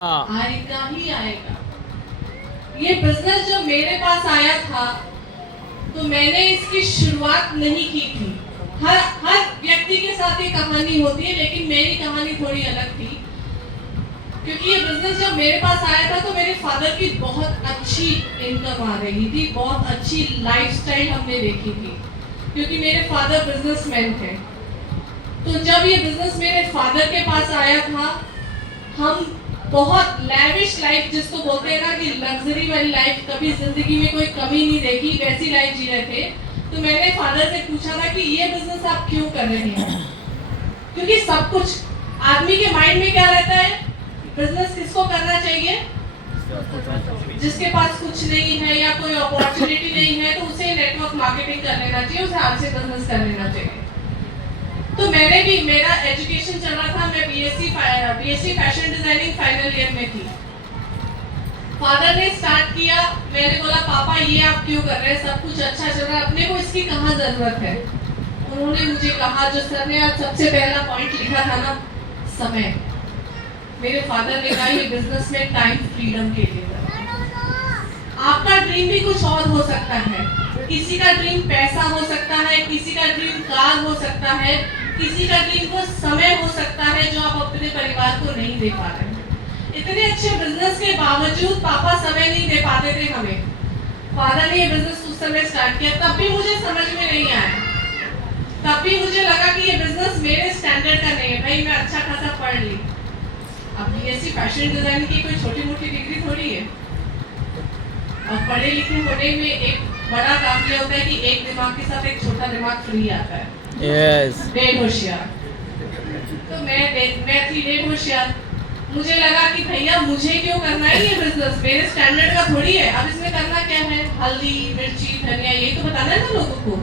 हाँ। आएगा ही आएगा। ये बिजनेस जब मेरे पास आया था तो मैंने इसकी शुरुआत नहीं की थी। हर हर व्यक्ति के साथ ये कहानी होती है, लेकिन मेरी कहानी थोड़ी अलग थी। क्योंकि ये बिजनेस जब मेरे पास आया था तो मेरे फादर की बहुत अच्छी इनकम आ रही थी, बहुत अच्छी लाइफस्टाइल हमने देखी थी, क्योंकि मेरे फादर बिजनेसमैन थे। तो जब ये बिजनेस मेरे फादर के पास आया था, हम बहुत लैविश लाइफ, जिसको बोलते हैं ना कि लग्जरी वाली लाइफ, कभी जिंदगी में कोई कमी नहीं देखी, वैसी लाइफ जी रहे थे। तो मैंने फादर से पूछा था कि ये बिजनेस आप क्यों कर रहे हैं? क्योंकि सब कुछ आदमी के माइंड में क्या रहता है, बिजनेस किसको करना चाहिए? जिसके पास कुछ नहीं है या कोई अपॉर्चुनिटी नहीं है तो उसे नेटवर्क मार्केटिंग कर लेना चाहिए, उसे आपसे बिजनेस कर लेना चाहिए। तो मैंने भी, मेरा एजुकेशन चल रहा था, मैं BSc fashion designing final year में थी। फादर ने स्टार्ट किया, मैंने बोला पापा ये आप क्यों कर रहे हैं, सब कुछ अच्छा चल रहा है, अपने को इसकी कहाँ जरूरत है? उन्होंने मुझे कहा, जो सर ने आज सबसे पहला पॉइंट लिखा था ना, समय। मेरे फादर ने कहा ये बिजनेस में टाइम फ्रीडम के लिए कर। आपका ड्रीम भी कुछ और हो सकता है, किसी का ड्रीम पैसा हो सकता है, किसी का ड्रीम कार हो सकता है, किसी का ड्रीम वो समय हो सकता है जो आप अपने परिवार को नहीं दे पा रहे हैं। इतने अच्छे बिजनेस के बावजूद पापा समय नहीं दे पाते थे हमें। फादर ने ये बिजनेस उस समय स्टार्ट किया, तब भी मुझे समझ में नहीं आया। तब भी मुझे लगा कि ये बिजनेस मेरे स्टैंडर्ड का नहीं है। भाई मैं अच्छा खासा पढ़ ली, अब बीएससी फैशन डिजाइनिंग की कोई छोटी मोटी डिग्री थोड़ी है। और पढ़े लिखे होने में एक बड़ा काम ये होता है कि एक दिमाग के साथ एक छोटा दिमाग फ्री आता है। यस। डेढ़ होशियार। तो मैं थी डेढ़ होशियार। मुझे लगा कि भैया मुझे क्यों करना है ये बिजनेस, मेरे स्टैंडर्ड का थोड़ी है। अब इसमें करना क्या है, हल्दी मिर्ची धनिया यही तो बताना है ना लोगों को,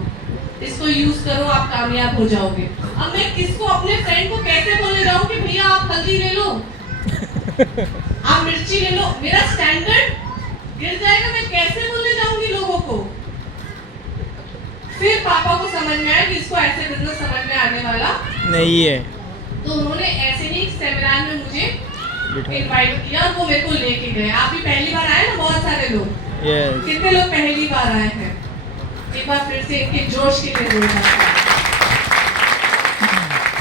इसको यूज करो आप कामयाब हो जाओगे। अब मैं किसको, अपने फ्रेंड को कैसे बोले जाऊं कि भैया आप हल्दी ले लो आप मिर्ची ले लो? मेरा स्टैंडर्ड गिर जाएगा, मैं कैसे बोलने जाऊंगी लोगों को? फिर पापा को समझ में आया कि इसको ऐसे बिजनेस समझ में आने वाला नहीं है। तो उन्होंने ऐसे ही सेमिनार में मुझे इनवाइट किया, वो मेरे को लेके गए। आप भी पहली बार आए ना, बहुत सारे लोग। यस। कितने लोग पहली बार आए हैं? एक बार फिर से इनके जोश के लिए जोरदार ताली।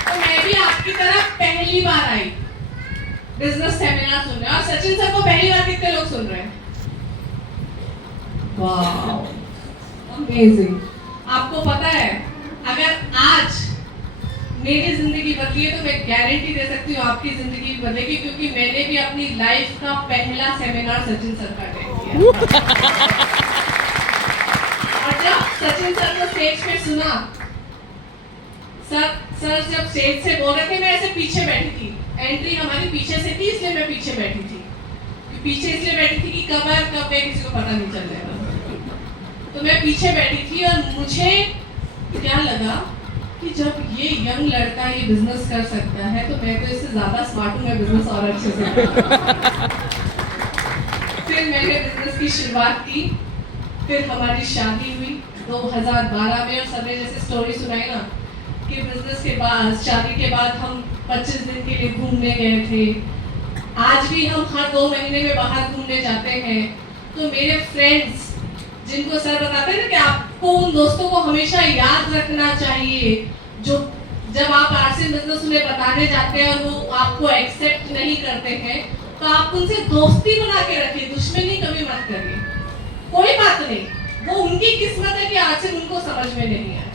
तो मैं भी आपकी तरह पहली बार आई बिजनेस सेमिनार सुनने। और सचिन सर को पहली बार कितने लोग सुन रहे हैं? वाह, अमेजिंग। आपको पता है, अगर आज मेरी जिंदगी बदली है तो मैं गारंटी दे सकती हूँ आपकी जिंदगी भी बदलेगी, क्योंकि मैंने भी अपनी लाइफ का पहला सेमिनार सचिन सर का अटेंड किया। और जब सचिन सर को स्टेज पे सुना, सर जब स्टेज से बोल रहे थे, मैं ऐसे पीछे बैठी थी। एंट्री हमारी पीछे से थी, इसलिए मैं पीछे बैठी थी। पीछे इसलिए बैठी थी कि कब है कब है किसी को पता नहीं चल जाएगा। तो मैं पीछे बैठी थी और मुझे क्या लगा कि जब ये यंग लड़का ये बिजनेस कर सकता है तो मैं तो इससे ज्यादा स्मार्ट हूँ, मैं बिजनेस और अच्छे से फिर मैंने बिजनेस की शुरुआत की। फिर हमारी शादी हुई 2012 में, और सबने जैसे स्टोरी सुनाई ना कि बिजनेस के बाद, शादी के बाद हम 25 दिन के लिए घूमने गए थे। आज भी हम हर 2 महीने में बाहर घूमने जाते हैं। तो मेरे फ्रेंड्स, जिनको सर बताते हैं ना कि आपको उन दोस्तों को हमेशा याद रखना चाहिए, जो जब आप आरसी बिजनेस उन्हें बताने जाते हैं और वो आपको एक्सेप्ट नहीं करते हैं, तो आप उनसे दोस्ती बना के रखिए, दुश्मनी कभी मत करिए। कोई बात नहीं, वो उनकी किस्मत है कि आरसी उनको समझ में नहीं आया।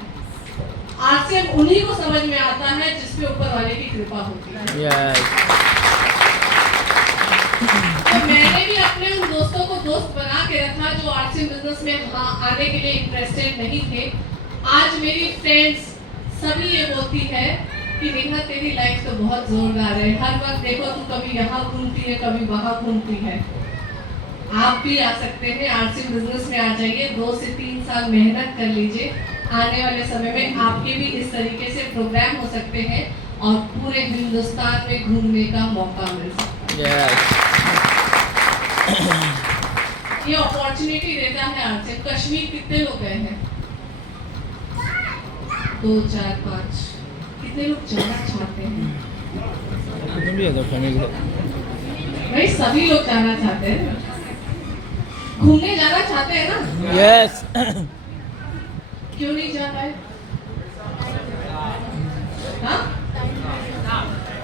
आरसी उन्हीं को समझ में आता है जिसपे ऊपर वाले की कृपा होती है। यस। तो मैंने भी अपने उन दोस्तों को दोस्त बना के रखा जो आरसी बिजनेस में आने के लिए इंटरेस्टेड नहीं थे। आज मेरी फ्रेंड्स सभी ये बोलती है कि नेहा तेरी लाइफ तो बहुत जोरदार है, हर वक्त देखो तू कभी यहाँ घूमती है कभी वहाँ घूमती है। आप भी आ सकते हैं, आरसी बिजनेस में आ जाइए, 2 से 3 साल मेहनत कर लीजिए। आने वाले समय में आपके भी इस तरीके से प्रोग्राम हो सकते हैं और पूरे हिंदुस्तान में घूमने का मौका मिल सकता है। यस। ये अपॉर्चुनिटी देता है आरसी। कश्मीर कितने लोग गए हैं? 2 4 5। कितने लोग जाना चाहते हैं? भी है तो फैमिली। भाई सभी लोग जाना चाहते हैं, घूमने जाना चाहते हैं ना? यस। क्यों नहीं जा पाए? हाँ?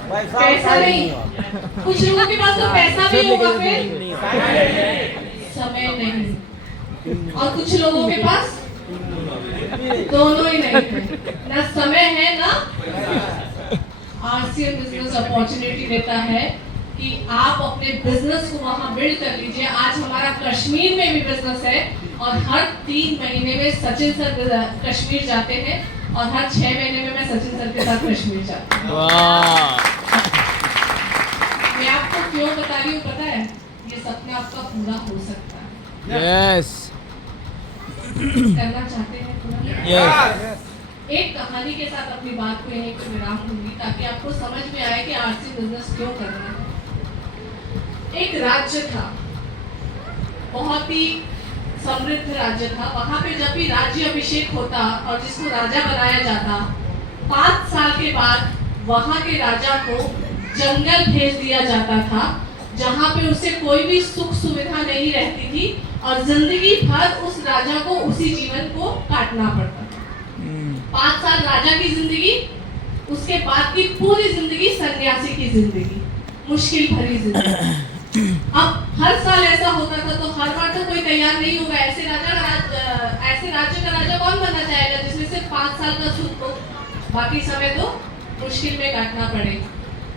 पैसा नहीं। कुछ लोगों के पास तो पैसा भी होगा, फिर समय नहीं, और कुछ लोगों के पास दोनों ही नहीं है, ना समय है ना। आरसीएम बिजनेस अपॉर्चुनिटी देता है कि आप अपने बिजनेस को वहां बिल्ड कर लीजिए। आज हमारा कश्मीर में भी बिजनेस है, और हर 3 महीने में सचिन सर कश्मीर जाते हैं, और हर 6 महीने में मैं सचिन सर के साथ कश्मीर जाती हूँ। मैं आपको क्यों बता रही हूँ पता है? ये सपना आपका पूरा हो सकता है। यस करना चाहते हैं पूरा? यस। एक कहानी के साथ अपनी बात को यहीं पर विराम दूंगी, ताकि आपको समझ में आए कि आरसी बिजनेस क्यों करना है। एक राज्य था, बहुत ही समृद्ध राज्य था। वहां पे जब भी राज्य अभिषेक होता और जिसको राजा बनाया जाता, 5 साल के बाद वहां के राजा को जंगल भेज दिया जाता था, जहां पे उसे कोई भी सुख सुविधा नहीं रहती थी, और जिंदगी भर उस राजा को उसी जीवन को काटना पड़ता था। 5 साल राजा की जिंदगी, उसके बाद की पूरी जिंदगी सन्यासी की जिंदगी, मुश्किल भरी जिंदगी। अब हर साल ऐसा होता था, तो हर बार तो कोई तैयार नहीं होगा। ऐसे राज्य का राजा कौन बनना चाहेगा जिसमें सिर्फ 5 साल का सुख हो, बाकी समय तो मुश्किल में काटना पड़े।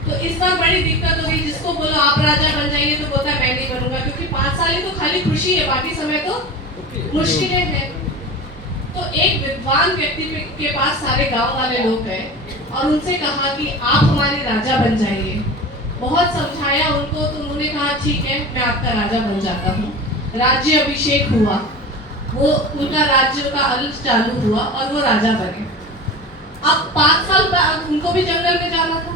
तो इस बार बड़ी दिक्कत हो गई। जिसको बोलो आप राजा बन जाइए तो बोलता है मैं नहीं बनूंगा, क्योंकि 5 साल ही तो खाली खुशी है, बाकी समय तो मुश्किलें हैं। तो एक विद्वान व्यक्ति के पास सारे गांव वाले लोग गए और उनसे कहा कि आप हमारे राजा बन जाइए। बहुत समझाया उनको, तो उन्होंने कहा ठीक है, मैं आपका राजा बन जाता हूँ। राज्य अभिषेक हुआ, वो उनका राज्य का अंश चालू हुआ और वो राजा बने। अब 5 साल बाद उनको भी जंगल में जाना था,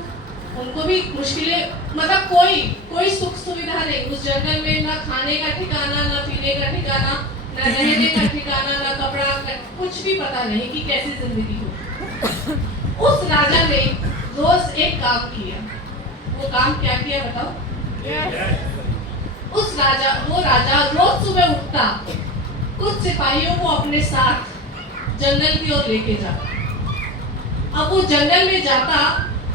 उनको भी मुश्किलें, मतलब कोई सुख सुविधा नहीं उस जंगल में, ना खाने का ठिकाना, ना पीने का ठिकाना, ना रहने का ठिकाना, ना कपड़ा, कुछ भी पता नहीं कि कैसी जिंदगी हो। उस राजा ने रोज एक काम किया। वो काम क्या किया बताओ? वो राजा रोज सुबह उठता, कुछ सिपाहियों को अपने साथ जंगल की ओर लेके जाता। अब वो जंगल में जाता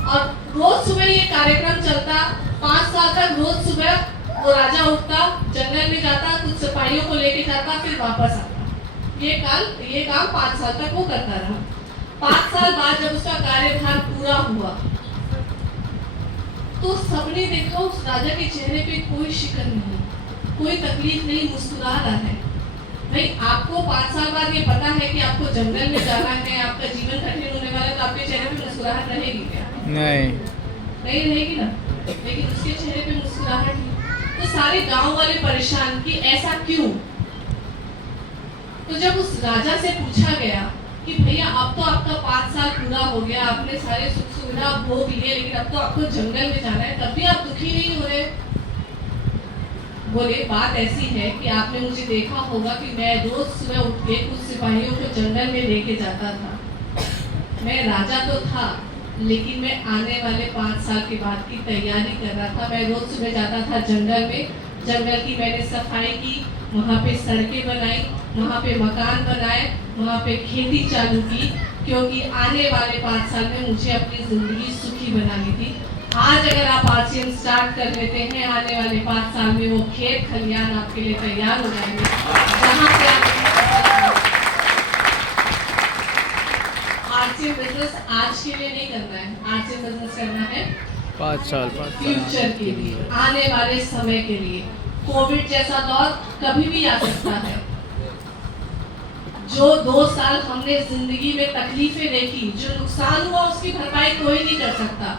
और रोज सुबह ये कार्यक्रम चलता। 5 साल तक रोज सुबह वो राजा उठता, जंगल में जाता, कुछ सिपाहियों को लेके जाता, फिर वापस आता। ये काम 5 साल तक वो करता रहा। 5 साल बाद जब उसका कार्यभार पूरा हुआ, तो सबने देखा उस राजा के चेहरे पे कोई शिकन नहीं, कोई तकलीफ नहीं, मुस्कुरा रहा है। भाई आपको 5 साल बाद ये पता है कि आपको जंगल में जाना है, आपका जीवन कठिन होने वाला है, तो आपके चेहरे पे मुस्कुराहट रहेगी क्या? नहीं रहेगी ना। लेकिन उसके चेहरे पे मुस्कुराहट थी। तो सारे गांव वाले परेशान कि ऐसा क्यों? तो जब उस राजा से पूछा गया कि भैया अब तो आपका 5 साल पूरा हो गया, आपने सारे सुख सुविधा भोग लिए, लेकिन अब तो आपको जंगल में जाना है, तब भी आप दुखी नहीं हो रहे। बोले बात ऐसी है कि आपने मुझे देखा होगा कि मैं रोज सुबह उठ के कुछ सिपाहियों को जंगल में लेके जाता था। मैं राजा तो था, लेकिन मैं आने वाले 5 साल के बाद की तैयारी कर रहा था। मैं रोज सुबह जाता था जंगल में, जंगल की मैंने सफाई की, वहाँ पे सड़कें बनाई, वहाँ पे मकान बनाए, वहाँ पे खेती चालू की, क्योंकि आने वाले 5 साल में मुझे अपनी जिंदगी सुखी बनानी थी। आज अगर आप आरसीएम स्टार्ट कर लेते हैं, आने वाले 5 साल में वो खेत खलियान आपके लिए तैयार हो जाएंगे, जहाँ पे आरसीएम बिजनेस आज के लिए नहीं करना है, आरसीएम बिजनेस करना है 5 साल फ्यूचर के लिए, आने वाले समय के लिए। कोविड जैसा दौर कभी भी आ सकता है। जो 2 साल हमने जिंदगी में तकलीफें देखी, जो नुकसान हुआ, उसकी भरपाई कोई नहीं कर सकता।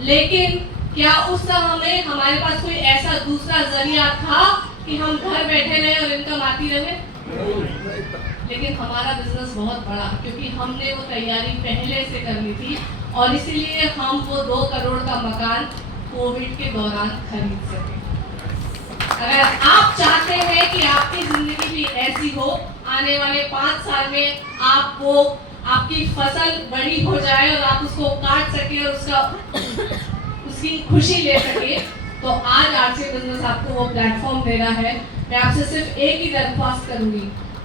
लेकिन क्या उस समय में हमारे पास कोई ऐसा दूसरा जरिया था कि हम घर बैठे रहे और इनकम आती रहे? लेकिन हमारा बिजनेस बहुत बड़ा, क्योंकि हमने वो तैयारी पहले से कर ली थी, और इसीलिए हम वो 2 करोड़ का मकान कोविड के दौरान खरीद सके। अगर आप चाहते हैं कि आपकी जिंदगी भी ऐसी हो, आने वाले 5 साल में आपकी फसल बड़ी हो जाए और आप उसको काट सके और उसकी खुशी ले सके, तो आज आरसी बिजनेस आपको वो प्लेटफॉर्म दे रहा है। मैं आपसे सिर्फ एक ही दरख्वास्त करूंगी,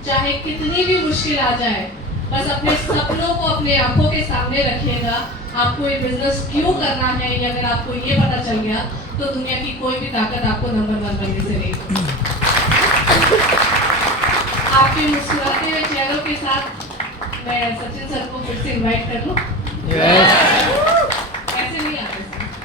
चाहे कितनी भी मुश्किल आ जाए, बस अपने सपनों को अपने आंखों के सामने रखिएगा। आपको ये बिजनेस क्यों करना है, ये अगर आपको ये पता चल गया तो दुनिया की कोई भी ताकत आपको नंबर 1 बनने से नहीं रोक सकती। आपके मुस्कुराते हुए चेहरों के साथ मैं सचिन सर को फिर से इनवाइट कर लूं। Yes.